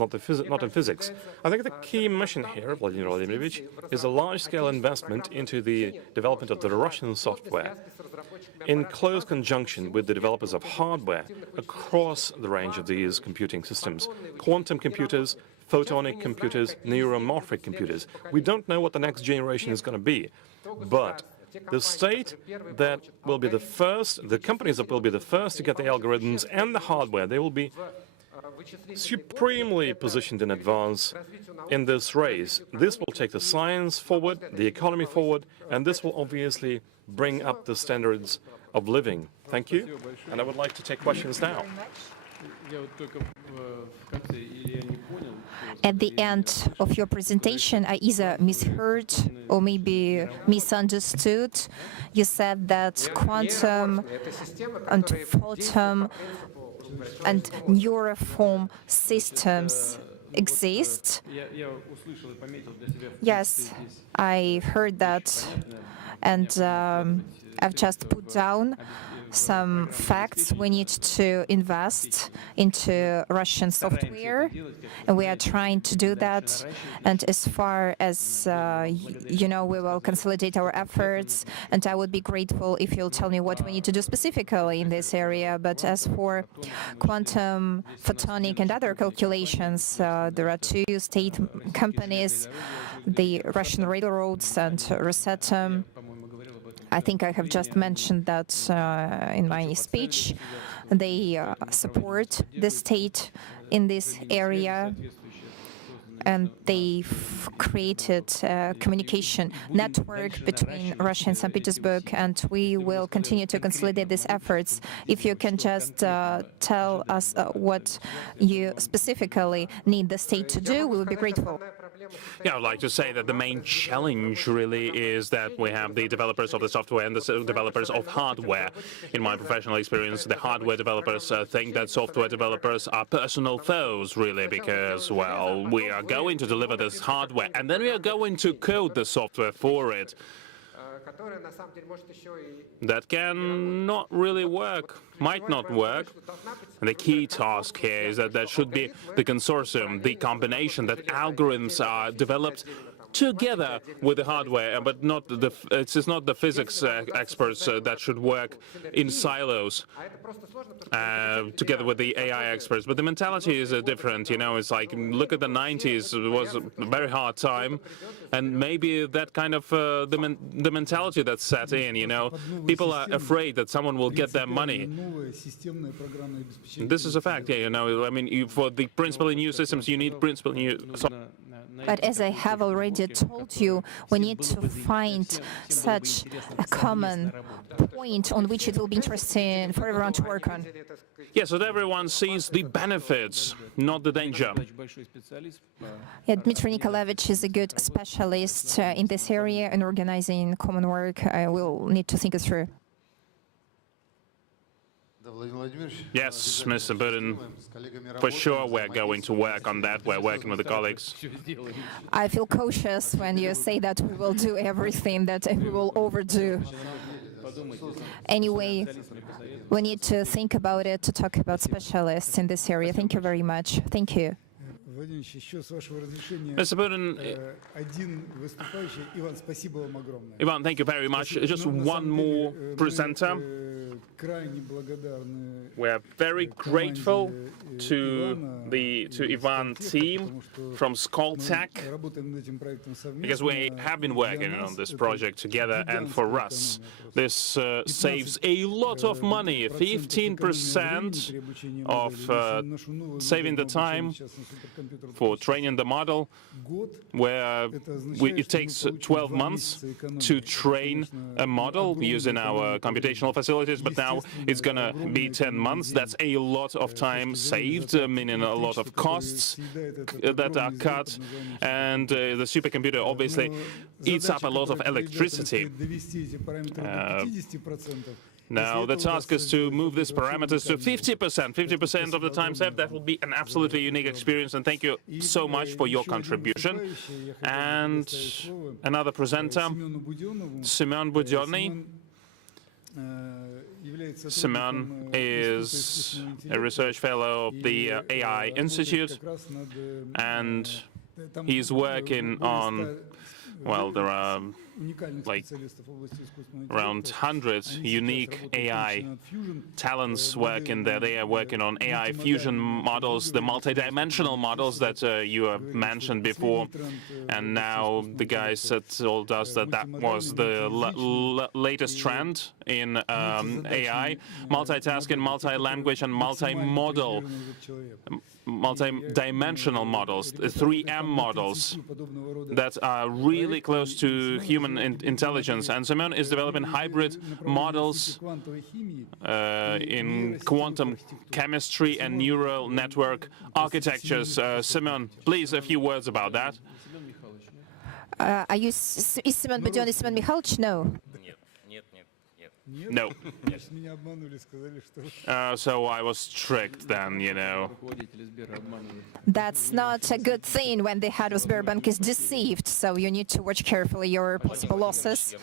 not in physics. I think the key mission here, Vladimir Vladimirovich, is a large-scale investment into the development of the Russian software in close conjunction with the developers of hardware across the range of these computing systems. Quantum computers, photonic computers, neuromorphic computers. We don't know what the next generation is going to be, but the state that will be the first, the companies that will be the first to get the algorithms and the hardware, they will be supremely positioned in advance in this race. This will take the science forward, the economy forward, and this will obviously bring up the standards of living. Thank you, and I would like to take questions now. At the end of your presentation, I either misheard or maybe misunderstood. You said that quantum and photon and neuroform systems exist. Yes, I heard that, and I've just put down some facts. We need to invest into Russian software, and we are trying to do that. And as far as you know, we will consolidate our efforts, and I would be grateful if you'll tell me what we need to do specifically in this area. But as for quantum, photonic, and other calculations, there are two state companies, the Russian Railroads and Rosatom. I think I have just mentioned that in my speech. They support the state in this area, and they've created a communication network between Russia and St. Petersburg, and we will continue to consolidate these efforts. If you can just tell us what you specifically need the state to do, we will be grateful. Yeah, I'd like to say that the main challenge really is that we have the developers of the software and the developers of hardware. In my professional experience, the hardware developers think that software developers are personal foes, really, because, well, we are going to deliver this hardware, and then we are going to code the software for it. That can not really work, might not work. And the key task here is that there should be the consortium, the combination, that algorithms are developed together with the hardware, but not the it's not the physics experts that should work in silos together with the AI experts. But the mentality is different, you know. It's like, look at the 90s, it was a very hard time, and maybe that kind of the mentality that's set in, you know. People are afraid that someone will get their money. This is a fact, yeah, you know. I mean, for the principally new systems, you need principally new software. But as I have already told you, we need to find such a common point on which it will be interesting for everyone to work on. Yes, so that everyone sees the benefits, not the danger. Yeah, Dmitry Nikolaevich is a good specialist in this area and organizing common work. I will need to think it through. Yes, Mr. Putin, for sure we're going to work on that. We're working with the colleagues. I feel cautious when you say that we will do everything, that we will overdo. Anyway, we need to think about it, to talk about specialists in this area. Thank you very much. Thank you. Mr. Putin, Ivan, thank you very much. Just one more presenter. We're very grateful to Ivan team from Skoltech, because we have been working on this project together, and for us this saves a lot of money, 15% of saving the time for training the model, where it takes 12 months to train a model using our computational facilities, but now it's going to be 10 months. That's a lot of time saved, meaning a lot of costs that are cut, and the supercomputer obviously eats up a lot of electricity. Now, the task is to move these parameters to 50%. 50% of the time saved. That will be an absolutely unique experience, and thank you so much for your contribution. And another presenter, Semyon Budyonny. Simon is a research fellow of the AI Institute, and he's working on, well, there are like around 100 unique AI talents working there. They are working on AI fusion models, the multidimensional models that you have mentioned before. And now the guys told us that that was the latest trend in AI, multitasking, multi-language, and multi-model, multi-dimensional models, 3M models that are really close to human intelligence. And Simon is developing hybrid models in quantum chemistry and neural network architectures. Simon, please, a few words about that. Is Simon Bedion is Simon Mikhailovich? No. No. So I was tricked then, you know. That's not a good thing when the head of Sberbank is deceived, so you need to watch carefully your possible losses.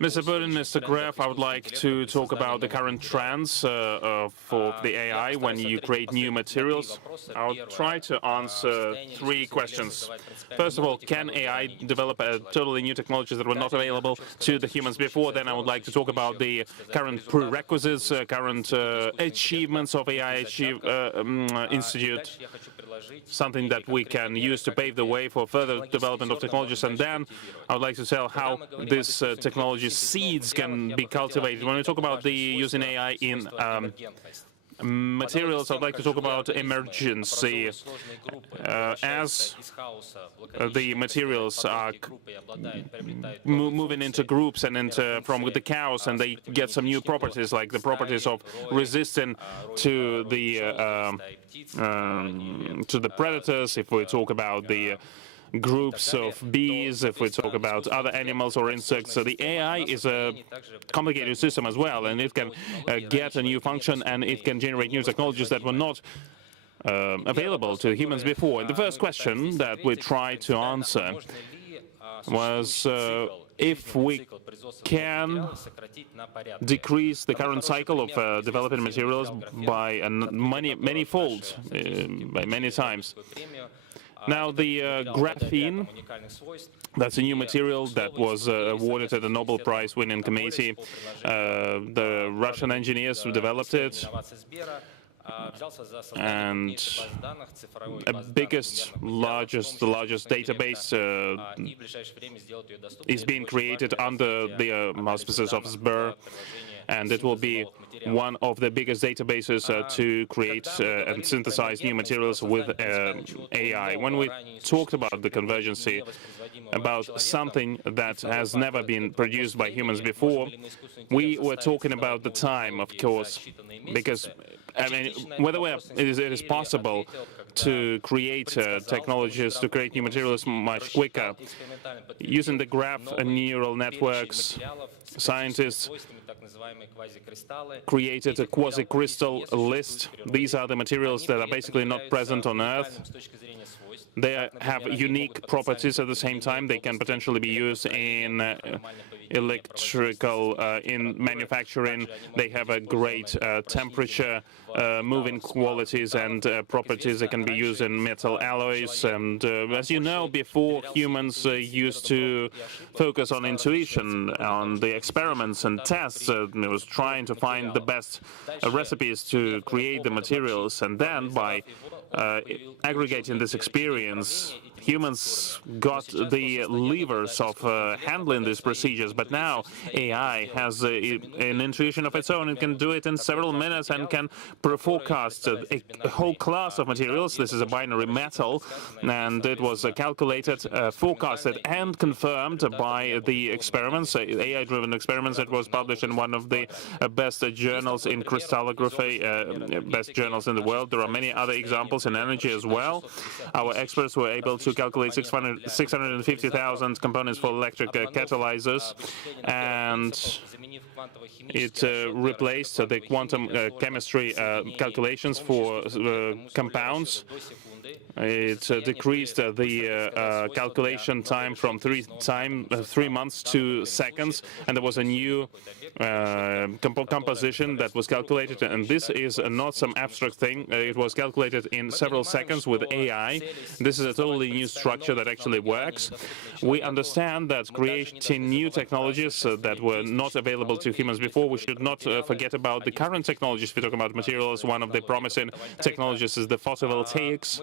Mr. Putin, Mr. Gref, I would like to talk about the current trends for the AI when you create new materials. I'll try to answer 3 questions. First of all, can AI develop totally new technologies that were not available to the humans before? Then I would like to talk about the current prerequisites, current achievements of AI Institute, something that we can use to pave the way for further development of technologies. And then I would like to tell how this technology seeds can be cultivated. When we talk about the using AI in materials, I'd like to talk about emergency. As the materials are moving into groups and from the chaos, and they get some new properties, like the properties of resisting to the predators. If we talk about the groups of bees, if we talk about other animals or insects. So the AI is a complicated system as well, and it can get a new function, and it can generate new technologies that were not available to humans before. And the first question that we tried to answer was if we can decrease the current cycle of developing materials by many-fold, by many times. Now, the graphene, that's a new material that was awarded at the Nobel Prize winning committee. The Russian engineers who developed it, and the largest database is being created under the auspices of Sber, and it will be one of the biggest databases to create and synthesize new materials with AI. When we talked about the convergency, about something that has never been produced by humans before, we were talking about the time, of course, because I mean, whether it is possible to create technologies, to create new materials much quicker. Using the graph and neural networks, scientists created a quasi-crystal list. These are the materials that are basically not present on Earth. They have unique properties at the same time. They can potentially be used in electrical, in manufacturing. They have a great temperature, moving qualities and properties that can be used in metal alloys. And as you know, before humans used to focus on intuition, on the experiments and tests. It was trying to find the best recipes to create the materials, and then by aggregating this experience, humans got the levers of handling these procedures. But now AI has an intuition of its own. It can do it in several minutes and can forecast a whole class of materials. This is a binary metal, and it was calculated, forecasted, and confirmed by the experiments, AI-driven experiments. It was published in one of the best journals in crystallography, best journals in the world. There are many other examples in energy as well. Our experts were able to calculate 650,000 components for electric catalyzers, and it replaced the quantum chemistry calculations for compounds. It decreased the calculation time from 3 months to seconds, and there was a new composition that was calculated, and this is not some abstract thing. It was calculated in several seconds with AI. This is a totally new structure that actually works. We understand that creating new technologies that were not available to humans before, we should not forget about the current technologies. We talk about materials. One of the promising technologies is the photovoltaics.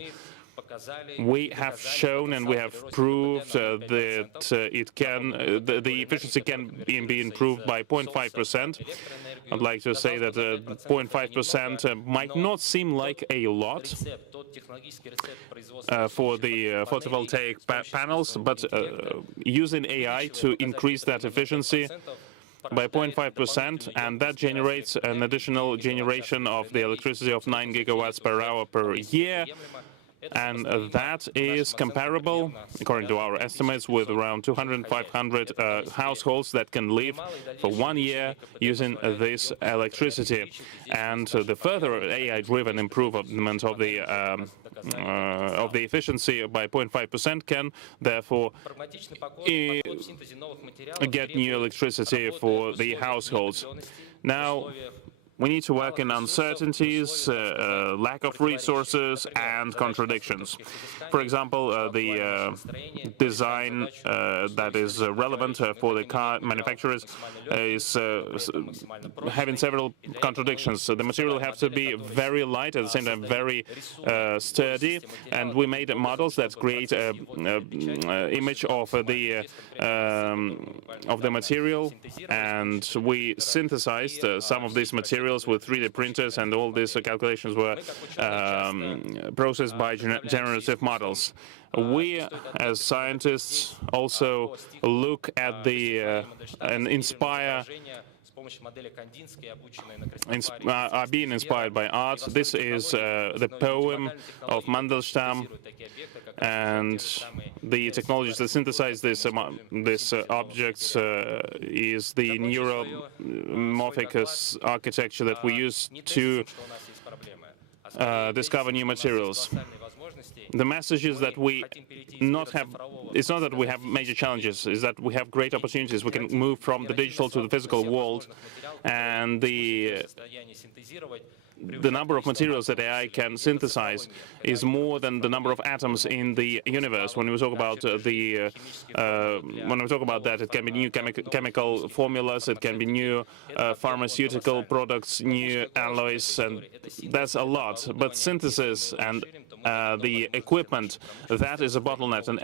We have shown and we have proved that the efficiency can be improved by 0.5%. I'd like to say that 0.5% might not seem like a lot for the photovoltaic panels, but using AI to increase that efficiency by 0.5%, and that generates an additional generation of the electricity of 9 gigawatts per hour per year. And that is comparable, according to our estimates, with around 200, 500 households that can live for 1 year using this electricity. And the further AI-driven improvement of the efficiency by 0.5% can therefore get new electricity for the households. Now, we need to work in uncertainties, lack of resources, and contradictions. For example, the design that is relevant for the car manufacturers is having several contradictions. So the material have to be very light, at the same time very sturdy, and we made models that create an image of the material, and we synthesized some of these materials with 3D printers, and all these calculations were processed by generative models. We, as scientists, also look at the and are being inspired by art. This is the poem of Mandelstam, and the technologies that synthesize these objects is the neuromorphic architecture that we use to discover new materials. The message is that it's not that we have major challenges, it's that we have great opportunities. We can move from the digital to the physical world, and the number of materials that AI can synthesize is more than the number of atoms in the universe. When we talk about that, it can be new chemical formulas, it can be new pharmaceutical products, new alloys, and that's a lot. But synthesis and the equipment, that is a bottleneck. And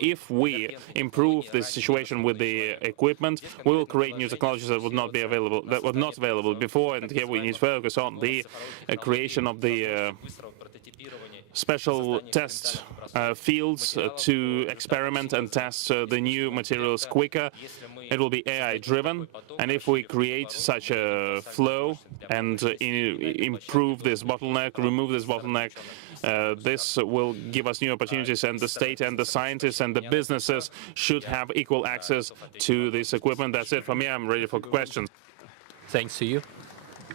if we improve the situation with the equipment, we will create new technologies that would not be available, that were not available before. And here we need to focus on the creation of the special test fields to experiment and test the new materials quicker. It will be AI-driven, and if we create such a flow and improve this bottleneck, remove this bottleneck, this will give us new opportunities, and the state and the scientists and the businesses should have equal access to this equipment. That's it for me. I'm ready for questions. Thanks to you.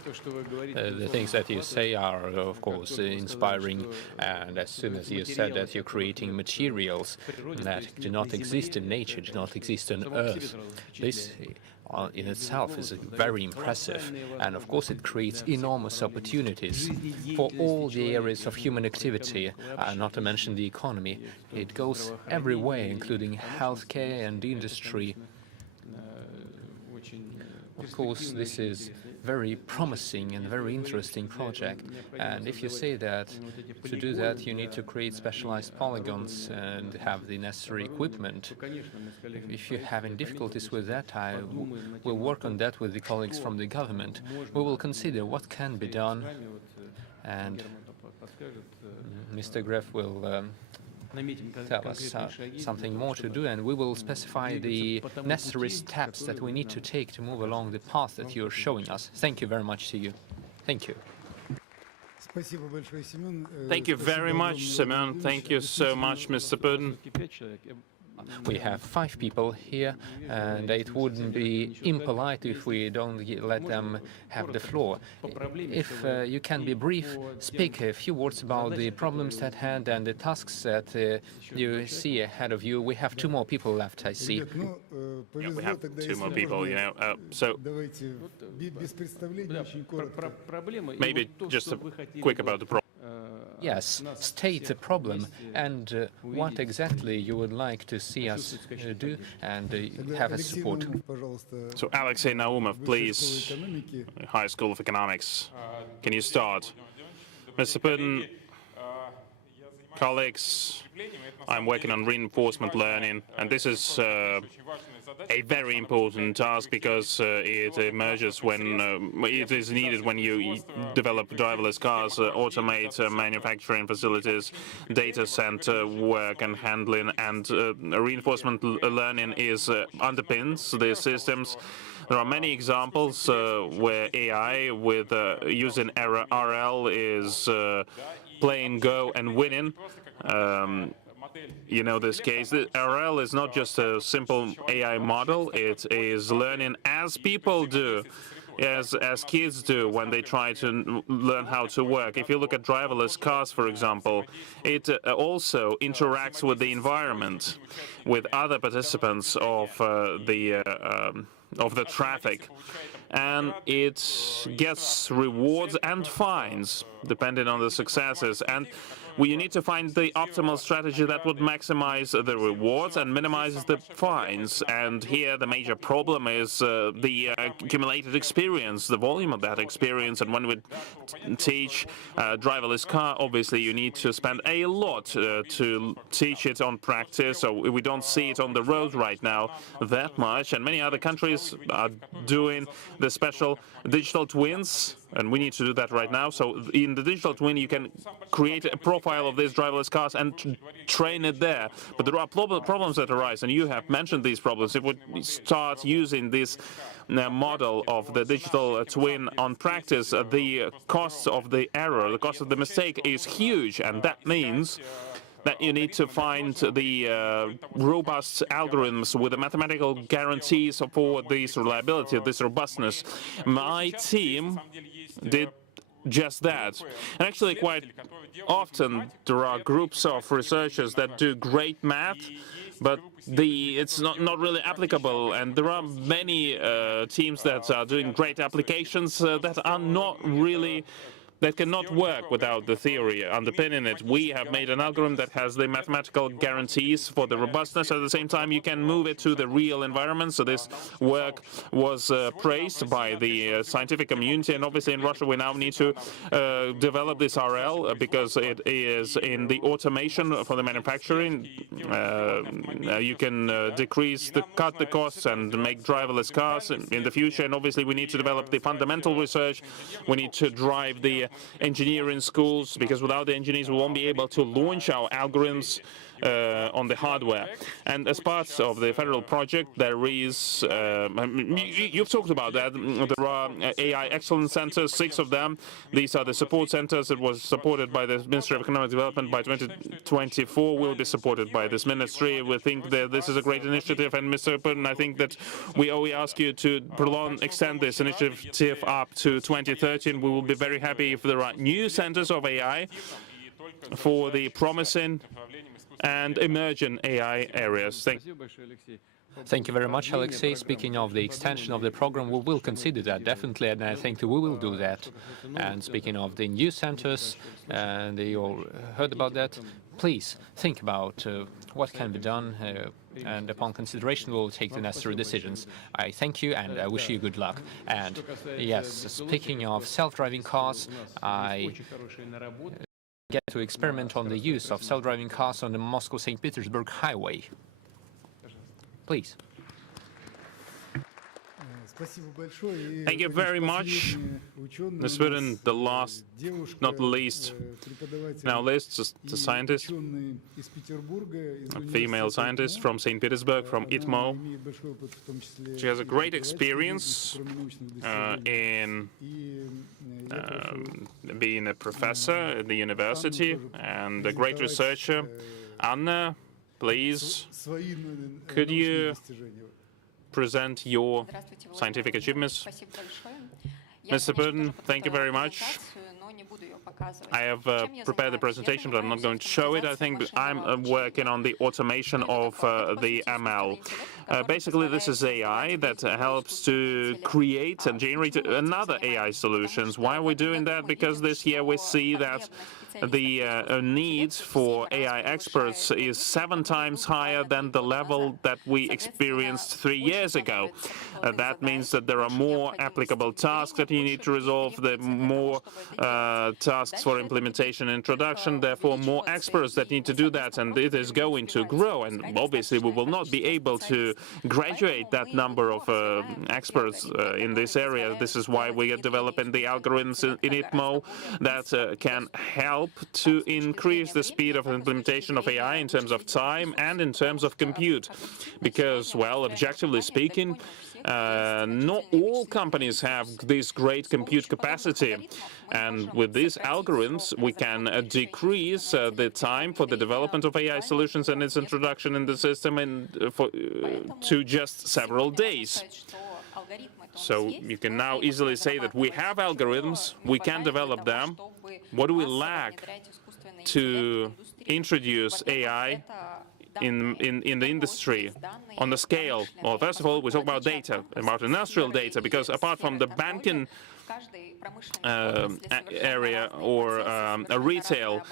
The things that you say are, of course, inspiring, and as soon as you said that you're creating materials that do not exist in nature, do not exist on Earth, this in itself is very impressive, and of course it creates enormous opportunities for all the areas of human activity, not to mention the economy. It goes every way, including healthcare and industry. Of course, this is very promising and very interesting project, and if you say that to do that you need to create specialized polygons and have the necessary equipment, if you're having difficulties with that, I will work on that with the colleagues from the government. We will consider what can be done, and Mr. Gref will tell us something more to do, and we will specify the necessary steps that we need to take to move along the path that you're showing us. Thank you very much to you. Thank you. Thank you very much, Semyon. Thank you so much, Mr. Putin. We have 5 people here, and it wouldn't be impolite if we don't let them have the floor. If you can be brief, speak a few words about the problems at hand and the tasks that you see ahead of you. We have 2 more people left, I see. Yeah, we have 2 more people, so maybe just quick about the problem. Yes, state the problem and what exactly you would like to see us do and have as support. So Alexei Naumov, please, High School of Economics, can you start? Mr. Putin, colleagues, I'm working on reinforcement learning, and this is a very important task because it emerges when it is needed when you develop driverless cars, automate manufacturing facilities, data center work and handling, and reinforcement learning is underpins the systems. There are many examples where AI with using RL is playing Go and winning. This case, the RL is not just a simple AI model, it is learning as people do, as kids do when they try to learn how to work. If you look at driverless cars, for example, it also interacts with the environment, with other participants of the traffic, and it gets rewards and fines depending on the successes. And we need to find the optimal strategy that would maximize the rewards and minimize the fines. And here the major problem is the accumulated experience, the volume of that experience. And when we teach driverless car, obviously you need to spend a lot to teach it on practice. So we don't see it on the road right now that much. And many other countries are doing the special digital twins, and we need to do that right now. So in the digital twin, you can create a profile of these driverless cars and train it there. But there are problems that arise, and you have mentioned these problems. If we start using this model of the digital twin on practice, the cost of the error, the cost of the mistake is huge, and that means that you need to find the robust algorithms with the mathematical guarantees for this reliability, this robustness. My team did just that. And actually, quite often there are groups of researchers that do great math, but it's not really applicable. And there are many teams that are doing great applications that are not really that cannot work without the theory underpinning it. We have made an algorithm that has the mathematical guarantees for the robustness. At the same time, you can move it to the real environment. So this work was praised by the scientific community. And obviously in Russia, we now need to develop this RL because it is in the automation for the manufacturing. You can cut the costs and make driverless cars in the future. And obviously we need to develop the fundamental research. We need to drive the engineering schools, because without the engineers we won't be able to launch our algorithms on the hardware. And as part of the federal project, there is, you've talked about that, there are AI excellence centers, 6 of them. These are the support centers. It was supported by the Ministry of Economic Development. By 2024 will be supported by this ministry. We think that this is a great initiative, and Mr. Putin, I think that we ask you to extend this initiative up to 2013. We will be very happy if there are new centers of AI for the promising and emerging AI areas. Thank you very much, Alexei. Speaking of the extension of the program, we will consider that definitely, and I think we will do that. And speaking of the new centers, and you all heard about that, please think about what can be done, and upon consideration, we will take the necessary decisions. I thank you, and I wish you good luck. And yes, speaking of self-driving cars, I get to experiment on the use of self-driving cars on the Moscow-St. Petersburg highway. Please. Thank you very much, Ms. Putin. The last, not least, now list, the scientist, a female scientist from St. Petersburg, from ITMO. She has a great experience in being a professor at the university and a great researcher. Anna, please, could you present your scientific achievements? Mr. Putin, thank you very much. I have prepared the presentation, but I'm not going to show it. I think I'm working on the automation of the ML. Basically, this is AI that helps to create and generate another AI solutions. Why are we doing that? Because this year we see that the need for AI experts is 7 times higher than the level that we experienced 3 years ago. That means that there are more applicable tasks that you need to resolve, the more tasks for implementation and introduction, therefore more experts that need to do that, and it is going to grow. And obviously we will not be able to graduate that number of experts in this area. This is why we are developing the algorithms in ITMO that can help to increase the speed of implementation of AI in terms of time and in terms of compute. Because, well, objectively speaking, not all companies have this great compute capacity, and with these algorithms we can decrease the time for the development of AI solutions and its introduction in the system to just several days. So you can now easily say that we have algorithms, we can develop them. What do we lack to introduce AI in the industry on the scale? Well, first of all, we talk about data, about industrial data, because apart from the banking area or retail,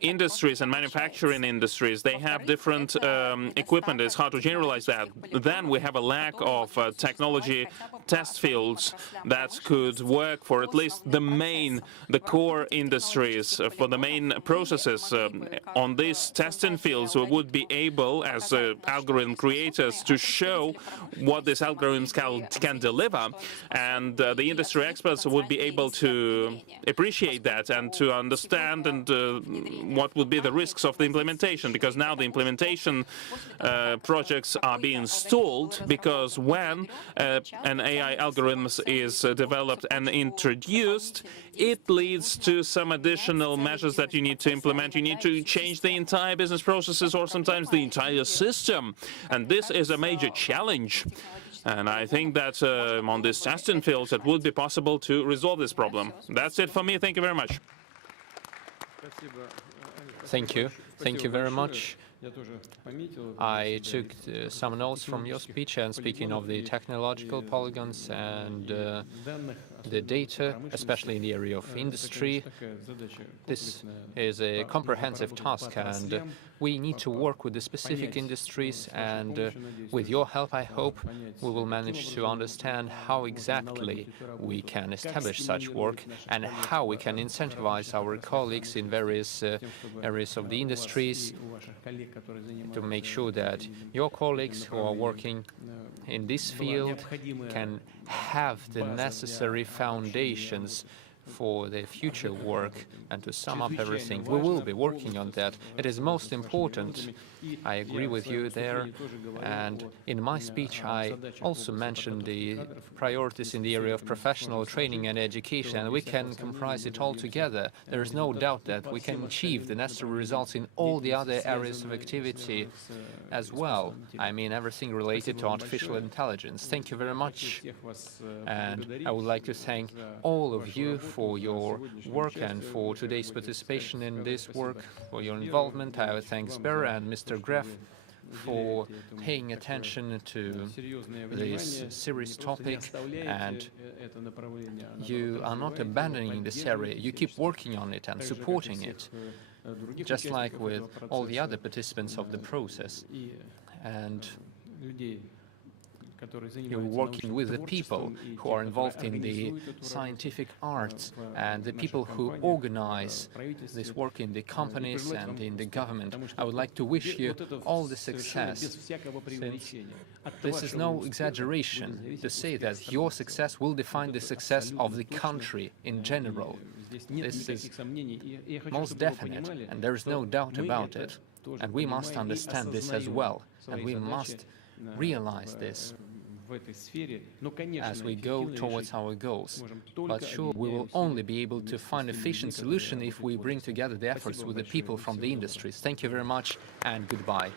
industries and manufacturing industries, they have different equipment. It's hard to generalize that. Then we have a lack of technology test fields that could work for at least the core industries, for the main processes. On these testing fields, we would be able, as algorithm creators, to show what these algorithms can deliver, and the industry experts would be able to appreciate that and to understand and what would be the risks of the implementation, because now the implementation projects are being stalled, because when an AI algorithm is developed and introduced, it leads to some additional measures that you need to implement. You need to change the entire business processes or sometimes the entire system, and this is a major challenge. And I think that on these testing fields it would be possible to resolve this problem. That's it for me. Thank you very much. Thank you. Thank you very much. I took some notes from your speech, and speaking of the technological polygons and the data, especially in the area of industry, this is a comprehensive task, and we need to work with the specific industries, and with your help, I hope, we will manage to understand how exactly we can establish such work and how we can incentivize our colleagues in various areas of the industries to make sure that your colleagues who are working in this field can have the necessary foundations for their future work. And to sum up everything, we will be working on that. It is most important. I agree with you there. And in my speech, I also mentioned the priorities in the area of professional training and education, and we can comprise it all together. There is no doubt that we can achieve the necessary results in all the other areas of activity as well. I mean, everything related to artificial intelligence. Thank you very much. And I would like to thank all of you for your work and for today's participation in this work, for your involvement. I would thank Sber and Mr. Gref for paying attention to this serious topic, and you are not abandoning this area. You keep working on it and supporting it, just like with all the other participants of the process. And you're working with the people who are involved in the scientific arts and the people who organize this work in the companies and in the government. I would like to wish you all the success, since this is no exaggeration to say that your success will define the success of the country in general. This is most definite, and there is no doubt about it. And we must understand this as well, and we must realize this. as we go towards our goals. But sure, we will only be able to find efficient solution if we bring together the efforts with the people from the industries. Thank you very much and goodbye.